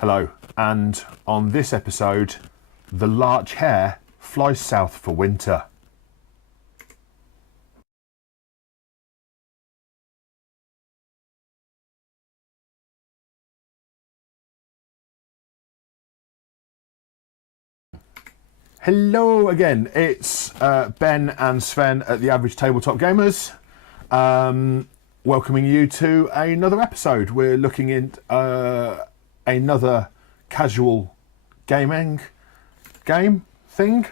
Hello, and on this episode, the larch hare flies south for winter. Hello again, it's Ben and Sven at the Average Tabletop Gamers, welcoming you to another episode. We're looking at another casual gaming game thing.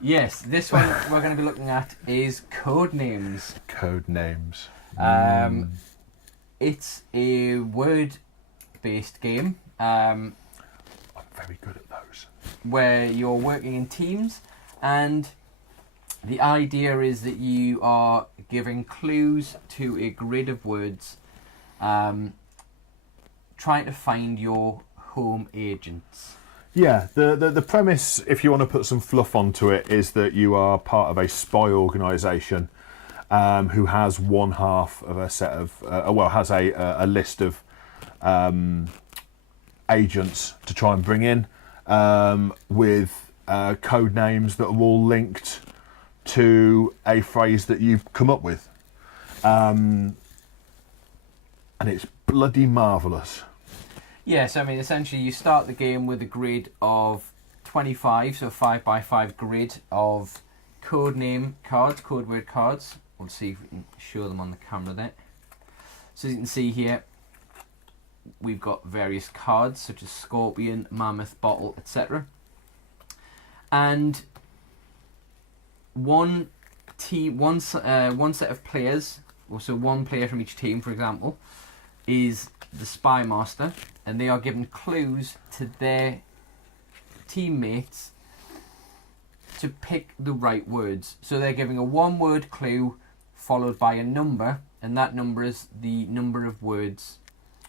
Yes, this one we're going to be looking at is Codenames. Codenames. It's a word-based game. I'm very good at those. Where you're working in teams, and the idea is that you are giving clues to a grid of words, trying to find your home agents. Yeah, the premise, if you want to put some fluff onto it, is that you are part of a spy organisation who has one half of a set of, has a list of agents to try and bring in, with code names that are all linked to a phrase that you've come up with. And it's bloody marvellous. Yes, I mean, essentially you start the game with a grid of 25, so 5x5 grid of code name cards, code word cards. We'll see if we can show them on the camera there. So as you can see here, we've got various cards such as scorpion, mammoth, bottle, etc. And one set of players, so one player from each team, for example, is the spy master, and they are given clues to their teammates to pick the right words. So they're giving a one-word clue followed by a number, and that number is the number of words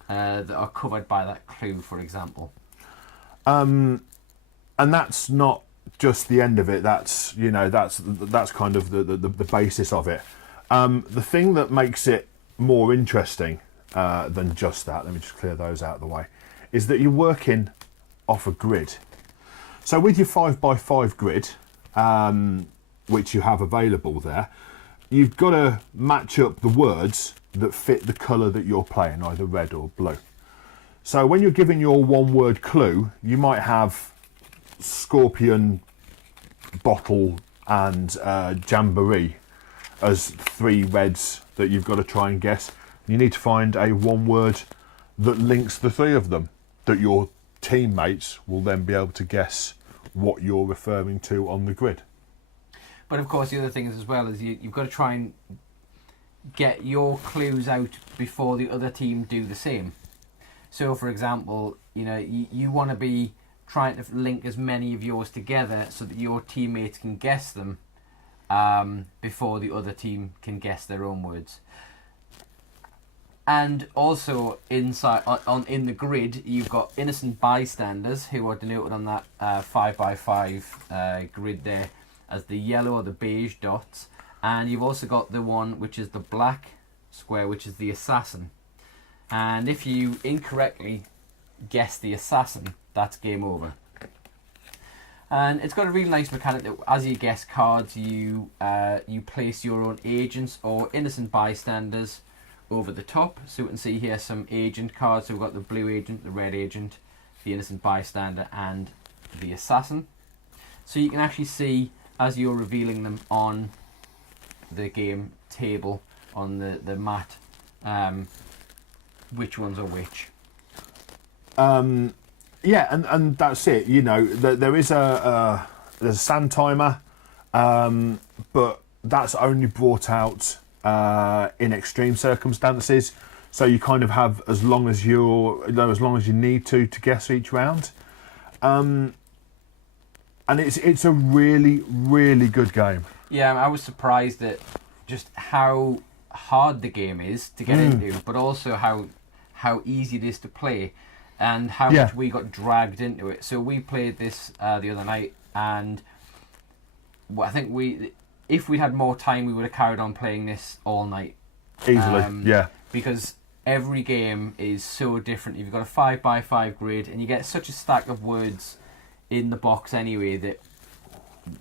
that are covered by that clue, for example. And that's not just the end of it. That's kind of the basis of it. The thing that makes it more interesting than just that, let me just clear those out of the way, is that you're working off a grid. So with your 5x5 grid, which you have available there, you've got to match up the words that fit the colour that you're playing, either red or blue. So when you're giving your one word clue, you might have scorpion, bottle and jamboree as three reds that you've got to try and guess. You need to find a one word that links the three of them, that your teammates will then be able to guess what you're referring to on the grid. But of course the other thing is as well is you've got to try and get your clues out before the other team do the same. So for example, you want to be trying to link as many of yours together so that your teammates can guess them before the other team can guess their own words. And also inside in the grid, you've got innocent bystanders who are denoted on that 5x5 grid there as the yellow or the beige dots. And you've also got the one which is the black square, which is the assassin. And if you incorrectly guess the assassin, that's game over. And it's got a really nice mechanic that as you guess cards, you place your own agents or innocent bystanders over the top. So we can see here some agent cards. So we've got the blue agent, the red agent, the innocent bystander, and the assassin. So you can actually see as you're revealing them on the game table on the mat, which ones are which. Yeah, and that's it. There is there's a sand timer, but that's only brought out in extreme circumstances. So you kind of have as long as you need to guess each round. And it's a really, really good game. Yeah, I was surprised at just how hard the game is to get into, but also how easy it is to play, and how much we got dragged into it. So we played this the other night, and I think if we had more time, we would have carried on playing this all night. Easily, Because every game is so different. You've got a 5x5 grid, and you get such a stack of words in the box anyway that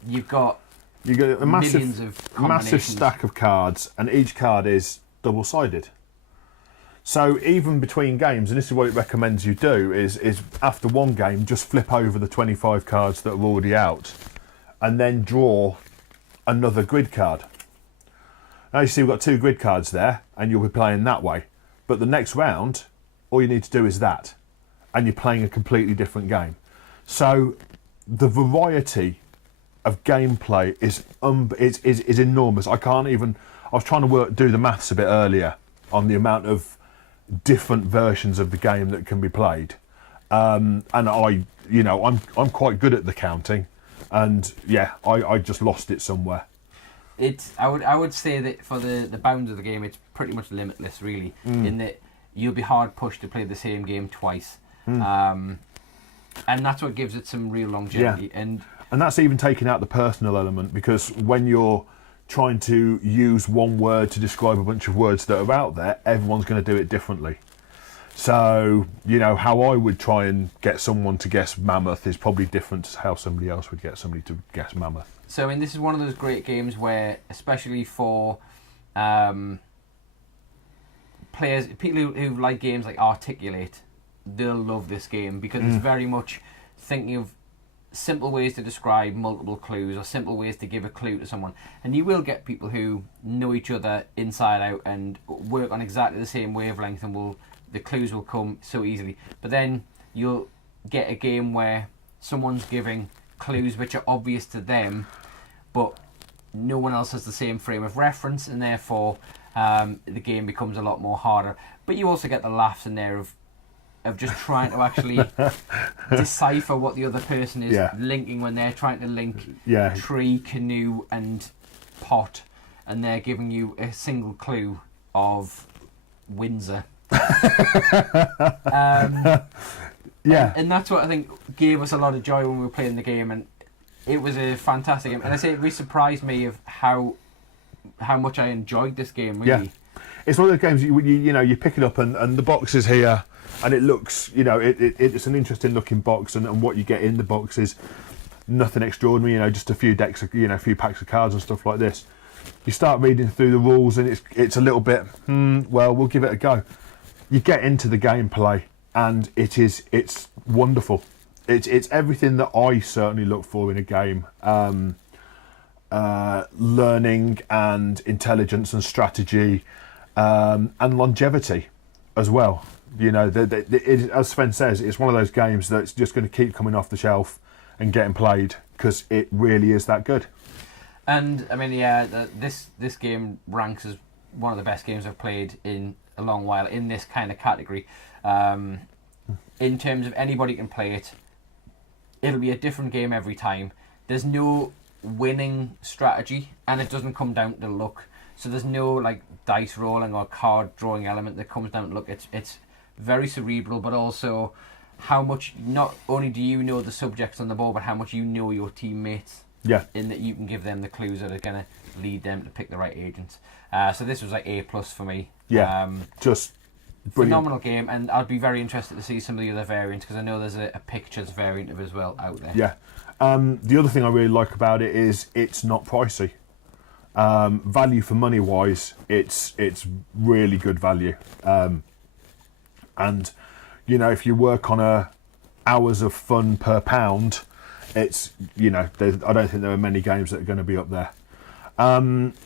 you've got You get a millions of massive combinations. stack of cards, and each card is double-sided. So even between games, and this is what it recommends you do, is after one game, just flip over the 25 cards that are already out, and then draw another grid card. Now you see we've got 2 grid cards there, and you'll be playing that way. But the next round, all you need to do is that, and you're playing a completely different game. So the variety of gameplay is enormous. I can't even. I was trying to do the maths a bit earlier on the amount of different versions of the game that can be played, and I'm quite good at the counting, and yeah, I just lost it somewhere. I would say that for the bounds of the game, it's pretty much limitless, really, in that you'll be hard pushed to play the same game twice, and that's what gives it some real longevity. Yeah. And that's even taking out the personal element, because when you're trying to use one word to describe a bunch of words that are out there, everyone's going to do it differently. So, how I would try and get someone to guess mammoth is probably different to how somebody else would get somebody to guess mammoth. So, I mean, this is one of those great games where, especially for players, people who like games like Articulate, they'll love this game, because it's very much thinking of simple ways to describe multiple clues, or simple ways to give a clue to someone. And you will get people who know each other inside out and work on exactly the same wavelength, and the clues will come so easily. But then you'll get a game where someone's giving clues which are obvious to them, but no one else has the same frame of reference, and therefore the game becomes a lot more harder. But you also get the laughs in there of just trying to actually decipher what the other person is linking when they're trying to link tree, canoe and pot, and they're giving you a single clue of Windsor. And that's what I think gave us a lot of joy when we were playing the game, and it was a fantastic game. And I say it really surprised me of how much I enjoyed this game, really. Yeah. It's one of those games you pick it up and the box is here, and it looks, it's an interesting looking box, and what you get in the box is nothing extraordinary, just a few decks, a few packs of cards and stuff like this. You start reading through the rules, and it's a little bit, well, we'll give it a go. You get into the gameplay, and it's wonderful. It's everything that I certainly look for in a game. Learning and intelligence and strategy, and longevity as well. As Sven says, it's one of those games that's just going to keep coming off the shelf and getting played, because it really is that good. And I mean, this game ranks as one of the best games I've played in a long while in this kind of category. In terms of anybody can play it, it'll be a different game every time. There's no winning strategy, and it doesn't come down to luck. So there's no dice rolling or card drawing element that comes down to luck. It's very cerebral, but also how much, not only do you know the subjects on the board, but how much you know your teammates. Yeah. In that you can give them the clues that are going to lead them to pick the right agents. So this was A+ for me. Yeah. Just brilliant. Phenomenal game, and I'd be very interested to see some of the other variants, because I know there's a pictures variant of it as well out there. Yeah. The other thing I really like about it is it's not pricey. Value for money wise, it's really good value. And if you work on hours of fun per pound, it's I don't think there are many games that are going to be up there.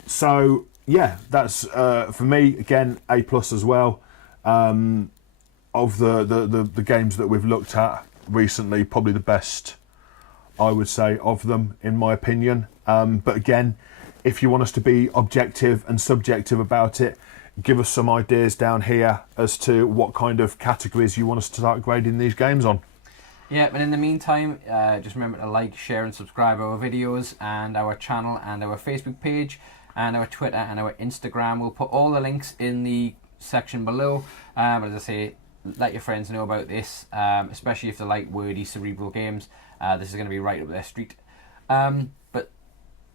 So yeah, that's for me again A+ as well. Of the games that we've looked at recently, probably the best, I would say, of them, in my opinion. But again, if you want us to be objective and subjective about it, give us some ideas down here as to what kind of categories you want us to start grading these games on. Yeah, but in the meantime, just remember to like, share and subscribe our videos and our channel and our Facebook page and our Twitter and our Instagram. We'll put all the links in the section below. But as I say, let your friends know about this, especially if they like wordy, cerebral games. This is going to be right up their street. But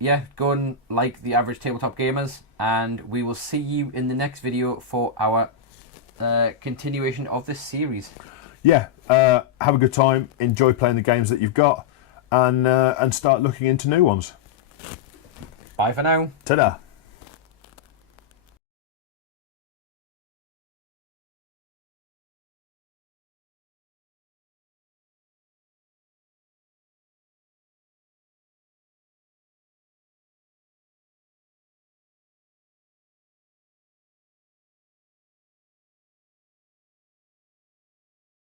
yeah, go and like the Average Tabletop Gamers, and we will see you in the next video for our continuation of this series. Yeah, have a good time, enjoy playing the games that you've got, and start looking into new ones. Bye for now. Ta-da.